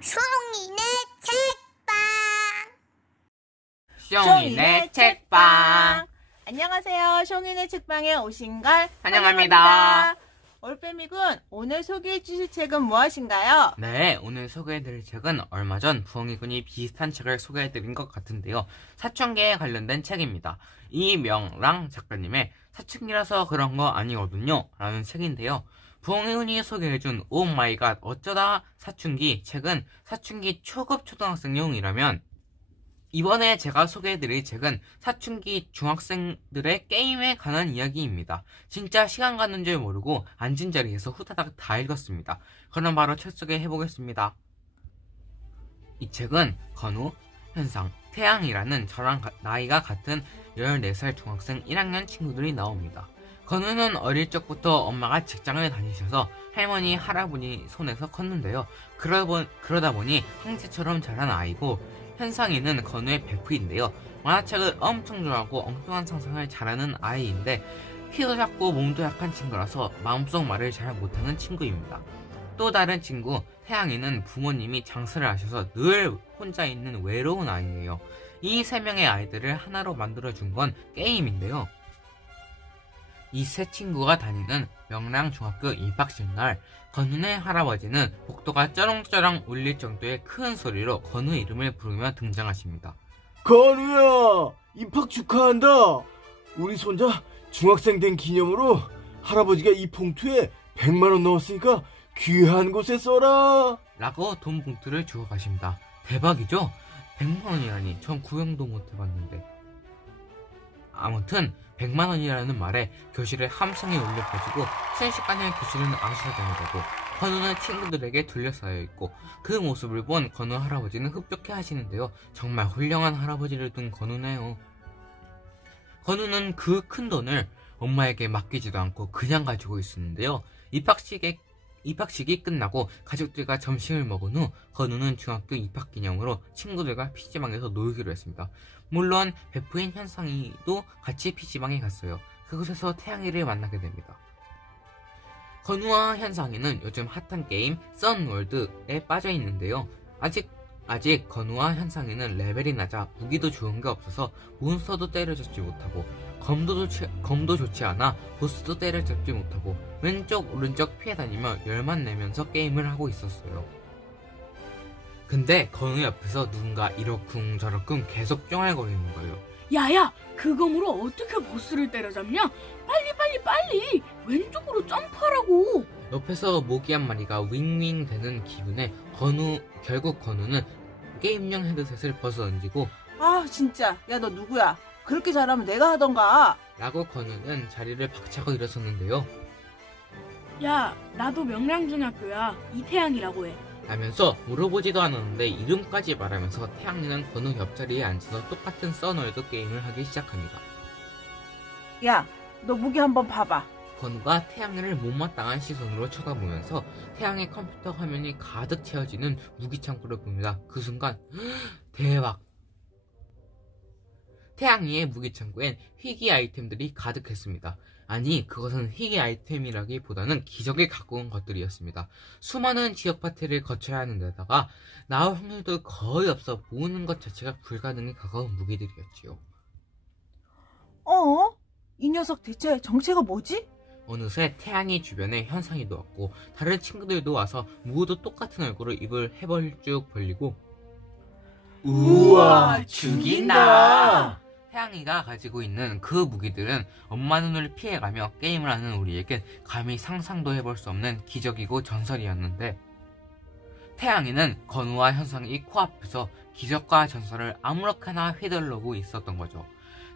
송이네 책방. 숑이네 책방. 안녕하세요. 숑이네 책방에 오신 걸 환영합니다. 올빼미군, 오늘 소개해 주실 책은 무엇인가요? 네, 오늘 소개해드릴 책은 얼마 전 부엉이군이 비슷한 책을 소개해드린 것 같은데요. 사춘기에 관련된 책입니다. 이명랑 작가님의 사춘기라서 그런 거 아니거든요 라는 책인데요. 부엉이군이 소개해준 오마이갓 어쩌다 사춘기 책은 사춘기 초급 초등학생용이라면, 이번에 제가 소개해드릴 책은 사춘기 중학생들의 게임에 관한 이야기입니다. 진짜 시간 가는 줄 모르고 앉은 자리에서 후다닥 다 읽었습니다. 그럼 바로 책 소개해보겠습니다. 이 책은 건우, 현상, 태양이라는 저랑 나이가 같은 14살 중학생 1학년 친구들이 나옵니다. 건우는 어릴 적부터 엄마가 직장을 다니셔서 할머니, 할아버지 손에서 컸는데요. 그러다 보니 황제처럼 자란 아이고, 현상이는 건우의 베프인데요. 만화책을 엄청 좋아하고 엉뚱한 상상을 잘하는 아이인데, 키도 작고 몸도 약한 친구라서 마음속 말을 잘 못하는 친구입니다. 또 다른 친구 태양이는 부모님이 장사를 하셔서 늘 혼자 있는 외로운 아이예요. 이 세 명의 아이들을 하나로 만들어준 건 게임인데요. 이 세 친구가 다니는 명랑중학교 입학식 날, 건우의 할아버지는 복도가 쩌렁쩌렁 울릴 정도의 큰 소리로 건우 이름을 부르며 등장하십니다. 건우야, 입학 축하한다. 우리 손자 중학생 된 기념으로 할아버지가 이 봉투에 100만원 넣었으니까 귀한 곳에 써라 라고 돈 봉투를 주고 가십니다. 대박이죠? 100만원이라니 전 구경도 못 해봤는데. 아무튼 100만원이라는 말에 교실에 함성이 울려 퍼지고 순식간에 교실은 앙시가 되고, 건우는 친구들에게 둘러싸여 있고, 그 모습을 본 건우 할아버지는 흡족해 하시는데요. 정말 훌륭한 할아버지를 둔 건우네요. 건우는 그 큰 돈을 엄마에게 맡기지도 않고 그냥 가지고 있었는데요. 입학식이 끝나고 가족들과 점심을 먹은 후 건우는 중학교 입학 기념으로 친구들과 PC방에서 놀기로 했습니다. 물론 베프인 현상이도 같이 PC방에 갔어요. 그곳에서 태양이를 만나게 됩니다. 건우와 현상이는 요즘 핫한 게임 썬월드에 빠져 있는데요. 아직 건우와 현상이는 레벨이 낮아 무기도 좋은 게 없어서 몬스터도 때려잡지 못하고, 검도 좋지 않아 보스도 때려잡지 못하고, 왼쪽 오른쪽 피해다니며 열만 내면서 게임을 하고 있었어요. 근데 건우 옆에서 누군가 이러쿵 저러쿵 계속 쫑알거리는 거예요. 야야, 그검으로 어떻게 보스를 때려잡냐? 빨리 왼쪽으로 점프하라고. 옆에서 모기 한 마리가 윙윙 되는 기분에 결국 건우는 게임용 헤드셋을 벗어던지고, 아, 진짜. 야, 너 누구야? 그렇게 잘하면 내가 하던가. 라고 건우는 자리를 박차고 일어섰는데요. 야, 나도 명랑중학교야. 이태양이라고 해. 라면서 물어보지도 않았는데 이름까지 말하면서 태양이는 건우 옆자리에 앉아서 똑같은 써널드 게임을 하기 시작합니다. 야, 너 무기 한번 봐봐. 건우가 태양이를 못마땅한 시선으로 쳐다보면서 태양의 컴퓨터 화면이 가득 채워지는 무기창고를 봅니다. 그 순간 대박! 태양이의 무기창고엔 희귀 아이템들이 가득했습니다. 아니, 그것은 희귀 아이템이라기보다는 기적을 갖고 온 것들이었습니다. 수많은 지역 파티를 거쳐야 하는 데다가 나올 확률도 거의 없어 모으는 것 자체가 불가능에 가까운 무기들이었지요. 이 녀석 대체 정체가 뭐지? 어느새 태양이 주변에 현상이도 왔고 다른 친구들도 와서 모두 똑같은 얼굴로 입을 해벌쭉 벌리고, 우와, 죽인다. 태양이가 가지고 있는 그 무기들은 엄마 눈을 피해가며 게임을 하는 우리에겐 감히 상상도 해볼 수 없는 기적이고 전설이었는데, 태양이는 건우와 현상이 코앞에서 기적과 전설을 아무렇게나 휘둘르고 있었던 거죠.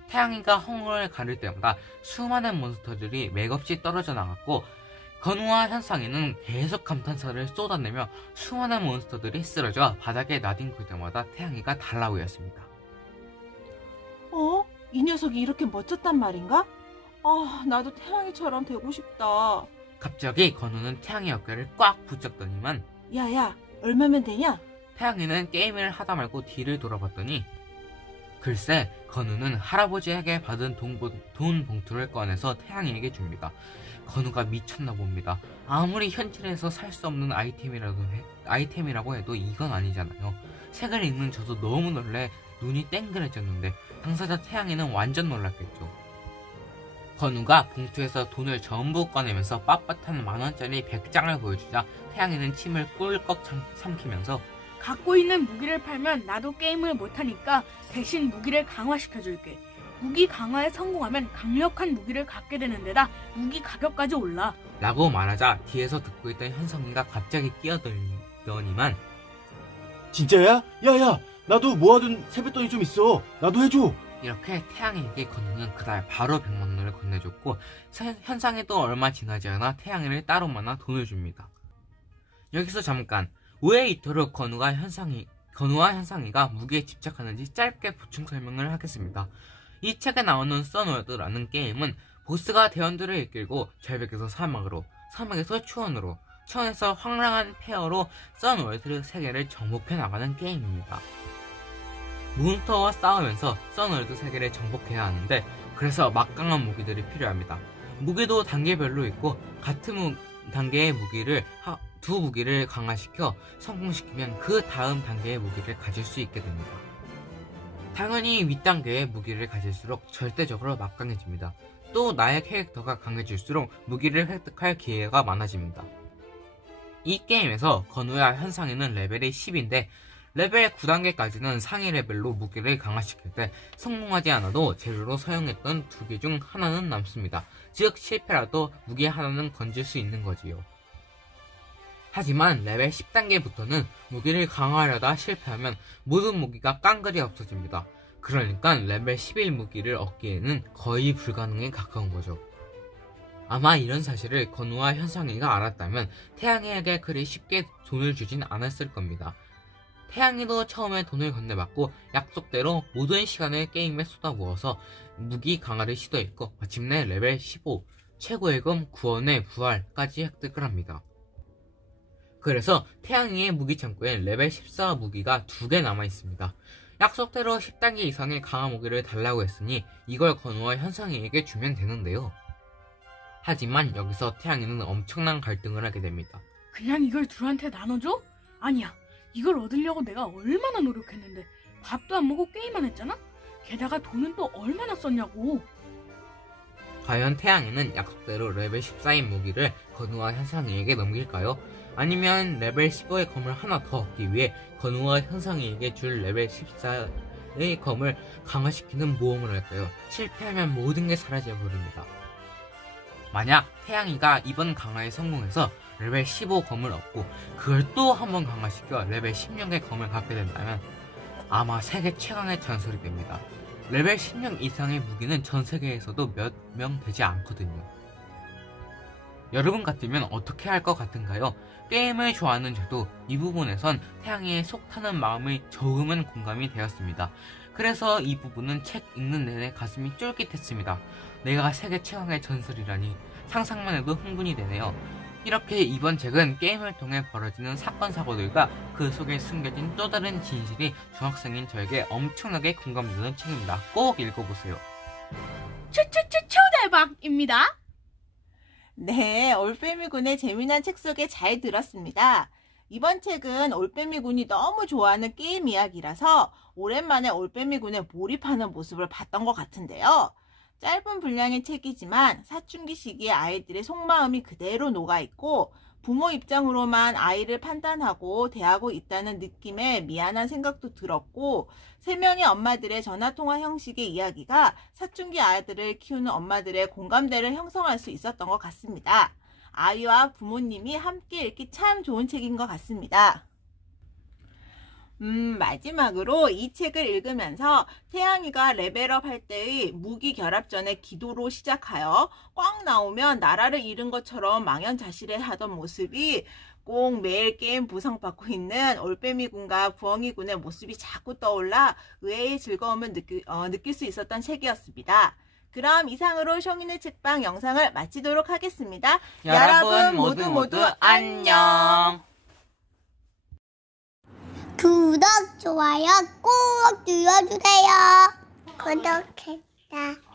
태양이가 허물을 가를 때마다 수많은 몬스터들이 맥없이 떨어져 나갔고, 건우와 현상이는 계속 감탄사를 쏟아내며 수많은 몬스터들이 쓰러져 바닥에 나뒹굴 때마다 태양이가 달라오였습니다. 이 녀석이 이렇게 멋졌단 말인가? 나도 태양이처럼 되고 싶다. 갑자기 건우는 태양이 어깨를 꽉 붙잡더니만, 야야, 얼마면 되냐? 태양이는 게임을 하다 말고 뒤를 돌아봤더니 글쎄, 건우는 할아버지에게 받은 돈 봉투를 꺼내서 태양이에게 줍니다. 건우가 미쳤나 봅니다. 아무리 현실에서 살 수 없는 아이템이라고 해도 이건 아니잖아요. 책을 읽는 저도 너무 놀래 눈이 땡그레졌는데 당사자 태양이는 완전 놀랐겠죠. 건우가 봉투에서 돈을 전부 꺼내면서 빳빳한 10,000원짜리 100장을 보여주자 태양이는 침을 꿀꺽 삼키면서 갖고 있는 무기를 팔면 나도 게임을 못하니까 대신 무기를 강화시켜줄게. 무기 강화에 성공하면 강력한 무기를 갖게 되는 데다 무기 가격까지 올라. 라고 말하자 뒤에서 듣고 있던 현성이가 갑자기 끼어들더니만 진짜야? 야야, 나도 모아둔 세뱃돈이 좀 있어. 나도 해줘. 이렇게 태양이에게 건우는 그날 바로 100만원을 건네줬고 현상에도 얼마 지나지 않아 태양이를 따로 만나 돈을 줍니다. 여기서 잠깐 왜 이토록 건우와 현상이가 무기에 집착하는지 짧게 보충 설명을 하겠습니다. 이 책에 나오는 선월드라는 게임은 보스가 대원들을 이끌고 절벽에서 사막으로, 사막에서 초원으로, 초원에서 황량한 폐허로 선월드 세계를 정복해 나가는 게임입니다. 몬스터와 싸우면서 선월드 세계를 정복해야 하는데 그래서 막강한 무기들이 필요합니다. 무기도 단계별로 있고 같은 단계의 두 무기를 강화시켜 성공시키면 그 다음 단계의 무기를 가질 수 있게 됩니다. 당연히 윗단계의 무기를 가질수록 절대적으로 막강해집니다. 또 나의 캐릭터가 강해질수록 무기를 획득할 기회가 많아집니다. 이 게임에서 건우와 현상이는 레벨이 10인데 레벨 9단계까지는 상위 레벨로 무기를 강화시킬 때 성공하지 않아도 재료로 사용했던 2개 중 하나는 남습니다. 즉 실패라도 무기 하나는 건질 수 있는 거지요. 하지만 레벨 10단계부터는 무기를 강화하려다 실패하면 모든 무기가 깡그리 없어집니다. 그러니까 레벨 11 무기를 얻기에는 거의 불가능에 가까운 거죠. 아마 이런 사실을 건우와 현상이가 알았다면 태양이에게 그리 쉽게 돈을 주진 않았을 겁니다. 태양이도 처음에 돈을 건네받고 약속대로 모든 시간을 게임에 쏟아부어서 무기 강화를 시도했고 마침내 레벨 15 최고의 금 9원의 부활까지 획득을 합니다. 그래서 태양이의 무기 창고엔 레벨 14 무기가 2개 남아있습니다. 약속대로 10단계 이상의 강화 무기를 달라고 했으니 이걸 건우와 현상이에게 주면 되는데요. 하지만 여기서 태양이는 엄청난 갈등을 하게 됩니다. 그냥 이걸 둘한테 나눠줘? 아니야. 이걸 얻으려고 내가 얼마나 노력했는데 밥도 안 먹고 게임만 했잖아? 게다가 돈은 또 얼마나 썼냐고. 과연 태양이는 약속대로 레벨 14인 무기를 건우와 현상이에게 넘길까요? 아니면 레벨 15의 검을 하나 더 얻기 위해 건우와 현상이에게 줄 레벨 14의 검을 강화시키는 모험을 할까요? 실패하면 모든 게 사라져버립니다. 만약 태양이가 이번 강화에 성공해서 레벨 15 검을 얻고 그걸 또 한 번 강화시켜 레벨 16의 검을 갖게 된다면 아마 세계 최강의 전설이 됩니다. 레벨 16 이상의 무기는 전 세계에서도 몇 명 되지 않거든요. 여러분 같으면 어떻게 할 것 같은가요? 게임을 좋아하는 저도 이 부분에선 태양이의 속 타는 마음이 조금은 공감이 되었습니다. 그래서 이 부분은 책 읽는 내내 가슴이 쫄깃했습니다. 내가 세계 최강의 전설이라니 상상만 해도 흥분이 되네요. 이렇게 이번 책은 게임을 통해 벌어지는 사건 사고들과 그 속에 숨겨진 또 다른 진실이 중학생인 저에게 엄청나게 공감되는 책입니다. 꼭 읽어보세요. 초대박입니다. 네, 올빼미군의 재미난 책 소개 잘 들었습니다. 이번 책은 올빼미군이 너무 좋아하는 게임 이야기라서 오랜만에 올빼미군에 몰입하는 모습을 봤던 것 같은데요. 짧은 분량의 책이지만 사춘기 시기의 아이들의 속마음이 그대로 녹아있고 부모 입장으로만 아이를 판단하고 대하고 있다는 느낌에 미안한 생각도 들었고 3명의 엄마들의 전화통화 형식의 이야기가 사춘기 아이들을 키우는 엄마들의 공감대를 형성할 수 있었던 것 같습니다. 아이와 부모님이 함께 읽기 참 좋은 책인 것 같습니다. 마지막으로 이 책을 읽으면서 태양이가 레벨업 할 때의 무기 결합전의 기도로 시작하여 꽝 나오면 나라를 잃은 것처럼 망연자실해하던 모습이 꼭 매일 게임 보상받고 있는 올빼미군과 부엉이군의 모습이 자꾸 떠올라 의외의 즐거움을 느낄 수 있었던 책이었습니다. 그럼 이상으로 숑이네 책방 영상을 마치도록 하겠습니다. 여러분 모두 안녕. 구독 구독, 좋아요 꼭 눌러주세요. 구독했다.